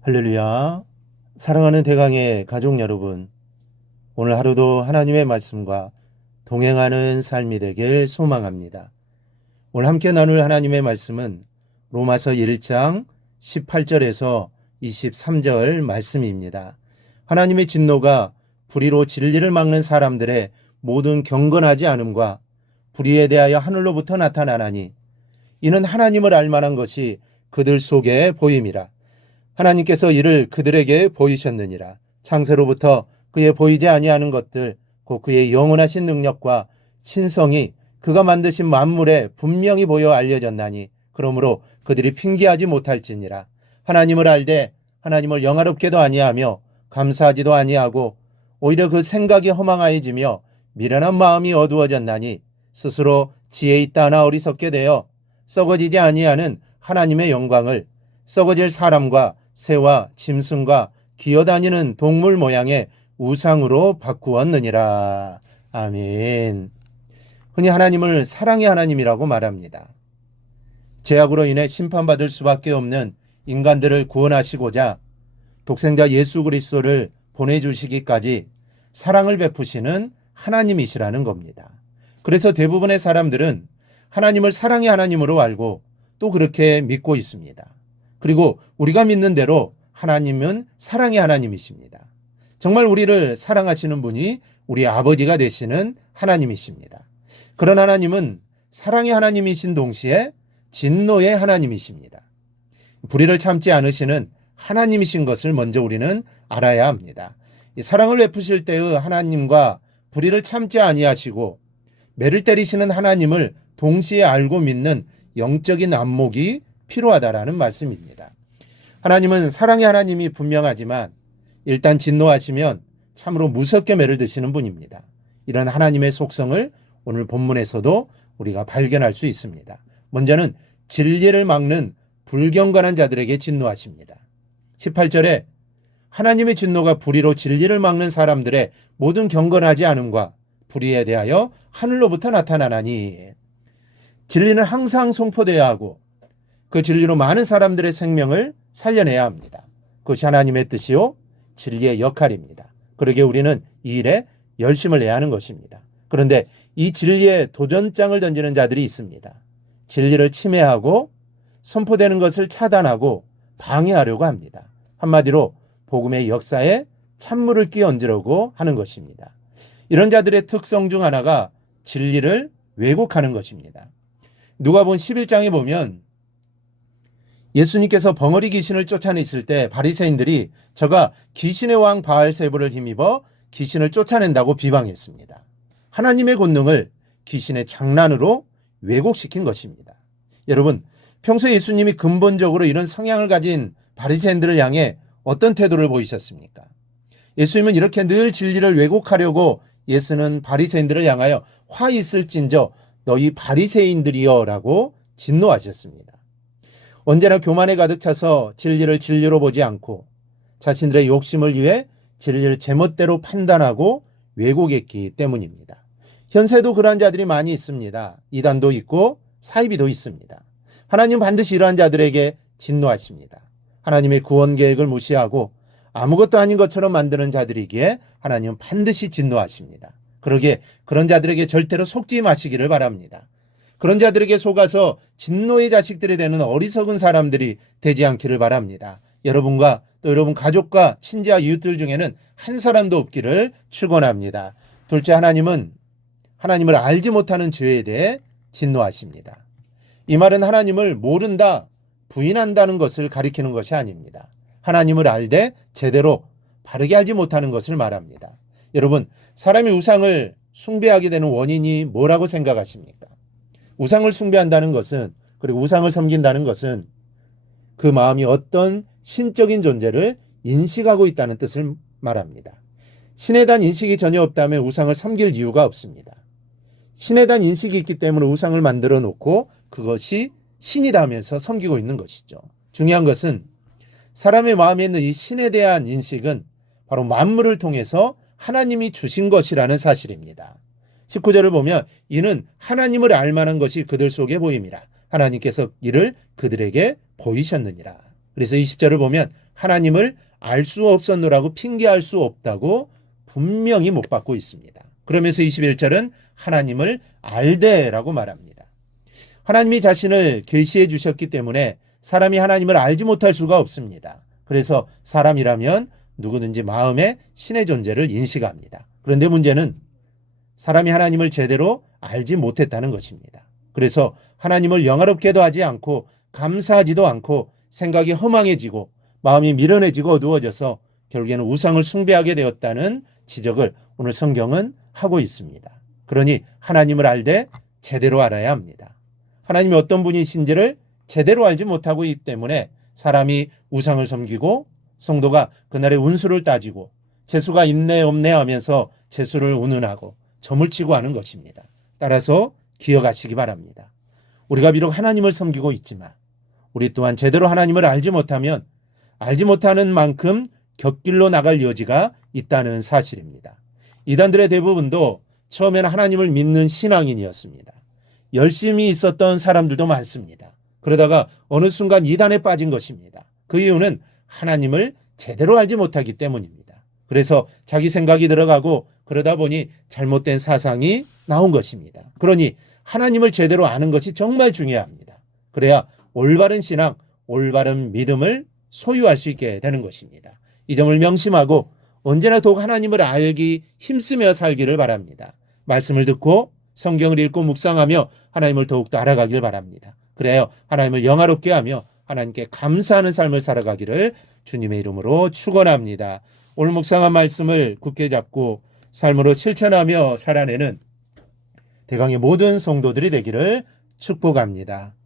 할렐루야. 사랑하는 대강의 가족 여러분, 오늘 하루도 하나님의 말씀과 동행하는 삶이 되길 소망합니다. 오늘 함께 나눌 하나님의 말씀은 로마서 1장 18절에서 23절 말씀입니다. 하나님의 진노가 불의로 진리를 막는 사람들의 모든 경건하지 않음과 불의에 대하여 하늘로부터 나타나나니 이는 하나님을 알만한 것이 그들 속에 보임이라. 하나님께서 이를 그들에게 보이셨느니라. 창세로부터 그의 보이지 아니하는 것들 곧 그의 영원하신 능력과 신성이 그가 만드신 만물에 분명히 보여 알려졌나니 그러므로 그들이 핑계하지 못할지니라. 하나님을 알되 하나님을 영화롭게도 아니하며 감사하지도 아니하고 오히려 그 생각이 허망하여지며 미련한 마음이 어두워졌나니 스스로 지혜 있다 하나 어리석게 되어 썩어지지 아니하는 하나님의 영광을 썩어질 사람과 새와 짐승과 기어다니는 동물 모양의 우상으로 바꾸었느니라. 아멘. 흔히 하나님을 사랑의 하나님이라고 말합니다. 죄악으로 인해 심판받을 수밖에 없는 인간들을 구원하시고자 독생자 예수 그리스도를 보내주시기까지 사랑을 베푸시는 하나님이시라는 겁니다. 그래서 대부분의 사람들은 하나님을 사랑의 하나님으로 알고 또 그렇게 믿고 있습니다. 그리고 우리가 믿는 대로 하나님은 사랑의 하나님이십니다. 정말 우리를 사랑하시는 분이 우리 아버지가 되시는 하나님이십니다. 그런 하나님은 사랑의 하나님이신 동시에 진노의 하나님이십니다. 불의를 참지 않으시는 하나님이신 것을 먼저 우리는 알아야 합니다. 사랑을 베푸실 때의 하나님과 불의를 참지 아니하시고 매를 때리시는 하나님을 동시에 알고 믿는 영적인 안목이 필요하다라는 말씀입니다. 하나님은 사랑의 하나님이 분명하지만 일단 진노하시면 참으로 무섭게 매를 드시는 분입니다. 이런 하나님의 속성을 오늘 본문에서도 우리가 발견할 수 있습니다. 먼저는 진리를 막는 불경건한 자들에게 진노하십니다. 18절에 하나님의 진노가 불의로 진리를 막는 사람들의 모든 경건하지 않음과 불의에 대하여 하늘로부터 나타나나니, 진리는 항상 선포되어야 하고 그 진리로 많은 사람들의 생명을 살려내야 합니다. 그것이 하나님의 뜻이요 진리의 역할입니다. 그러기에 우리는 이 일에 열심을 내야 하는 것입니다. 그런데 이 진리에 도전장을 던지는 자들이 있습니다. 진리를 침해하고 선포되는 것을 차단하고 방해하려고 합니다. 한마디로 복음의 역사에 찬물을 끼얹으려고 하는 것입니다. 이런 자들의 특성 중 하나가 진리를 왜곡하는 것입니다. 누가복음 11장에 보면 예수님께서 벙어리 귀신을 쫓아내실 때 바리새인들이 저가 귀신의 왕 바알세불을 힘입어 귀신을 쫓아낸다고 비방했습니다. 하나님의 권능을 귀신의 장난으로 왜곡시킨 것입니다. 여러분, 평소에 예수님이 근본적으로 이런 성향을 가진 바리새인들을 향해 어떤 태도를 보이셨습니까? 예수님은 이렇게 늘 진리를 왜곡하려고 예수는 바리새인들을 향하여 화 있을진저 너희 바리새인들이여 라고 진노하셨습니다. 언제나 교만에 가득 차서 진리를 진리로 보지 않고 자신들의 욕심을 위해 진리를 제멋대로 판단하고 왜곡했기 때문입니다. 현세도 그러한 자들이 많이 있습니다. 이단도 있고 사이비도 있습니다. 하나님 반드시 이러한 자들에게 진노하십니다. 하나님의 구원 계획을 무시하고 아무것도 아닌 것처럼 만드는 자들이기에 하나님은 반드시 진노하십니다. 그러기에 그런 자들에게 절대로 속지 마시기를 바랍니다. 그런 자들에게 속아서 진노의 자식들이 되는 어리석은 사람들이 되지 않기를 바랍니다. 여러분과 또 여러분 가족과 친지와 이웃들 중에는 한 사람도 없기를 축원합니다. 둘째, 하나님은 하나님을 알지 못하는 죄에 대해 진노하십니다. 이 말은 하나님을 모른다, 부인한다는 것을 가리키는 것이 아닙니다. 하나님을 알되 제대로 바르게 알지 못하는 것을 말합니다. 여러분, 사람이 우상을 숭배하게 되는 원인이 뭐라고 생각하십니까? 우상을 숭배한다는 것은, 그리고 우상을 섬긴다는 것은 그 마음이 어떤 신적인 존재를 인식하고 있다는 뜻을 말합니다. 신에 대한 인식이 전혀 없다면 우상을 섬길 이유가 없습니다. 신에 대한 인식이 있기 때문에 우상을 만들어 놓고 그것이 신이다 하면서 섬기고 있는 것이죠. 중요한 것은 사람의 마음에 있는 이 신에 대한 인식은 바로 만물을 통해서 하나님이 주신 것이라는 사실입니다. 19절을 보면 이는 하나님을 알만한 것이 그들 속에 보임이라. 하나님께서 이를 그들에게 보이셨느니라. 그래서 20절을 보면 하나님을 알 수 없었노라고 핑계할 수 없다고 분명히 못 받고 있습니다. 그러면서 21절은 하나님을 알되라고 말합니다. 하나님이 자신을 계시해 주셨기 때문에 사람이 하나님을 알지 못할 수가 없습니다. 그래서 사람이라면 누구든지 마음에 신의 존재를 인식합니다. 그런데 문제는 사람이 하나님을 제대로 알지 못했다는 것입니다. 그래서 하나님을 영화롭게도 하지 않고 감사하지도 않고 생각이 허망해지고 마음이 미련해지고 어두워져서 결국에는 우상을 숭배하게 되었다는 지적을 오늘 성경은 하고 있습니다. 그러니 하나님을 알되 제대로 알아야 합니다. 하나님이 어떤 분이신지를 제대로 알지 못하고 있기 때문에 사람이 우상을 섬기고 성도가 그날의 운수를 따지고 재수가 있네 없네 하면서 재수를 운운하고 점을 치고 하는 것입니다. 따라서 기억하시기 바랍니다. 우리가 비록 하나님을 섬기고 있지만 우리 또한 제대로 하나님을 알지 못하면 알지 못하는 만큼 곁길로 나갈 여지가 있다는 사실입니다. 이단들의 대부분도 처음에는 하나님을 믿는 신앙인이었습니다. 열심히 있었던 사람들도 많습니다. 그러다가 어느 순간 이단에 빠진 것입니다. 그 이유는 하나님을 제대로 알지 못하기 때문입니다. 그래서 자기 생각이 들어가고 그러다 보니 잘못된 사상이 나온 것입니다. 그러니 하나님을 제대로 아는 것이 정말 중요합니다. 그래야 올바른 신앙, 올바른 믿음을 소유할 수 있게 되는 것입니다. 이 점을 명심하고 언제나 더욱 하나님을 알기 힘쓰며 살기를 바랍니다. 말씀을 듣고 성경을 읽고 묵상하며 하나님을 더욱더 알아가길 바랍니다. 그래야 하나님을 영화롭게 하며 하나님께 감사하는 삶을 살아가기를 주님의 이름으로 축원합니다. 오늘 묵상한 말씀을 굳게 잡고 삶으로 실천하며 살아내는 대강의 모든 성도들이 되기를 축복합니다.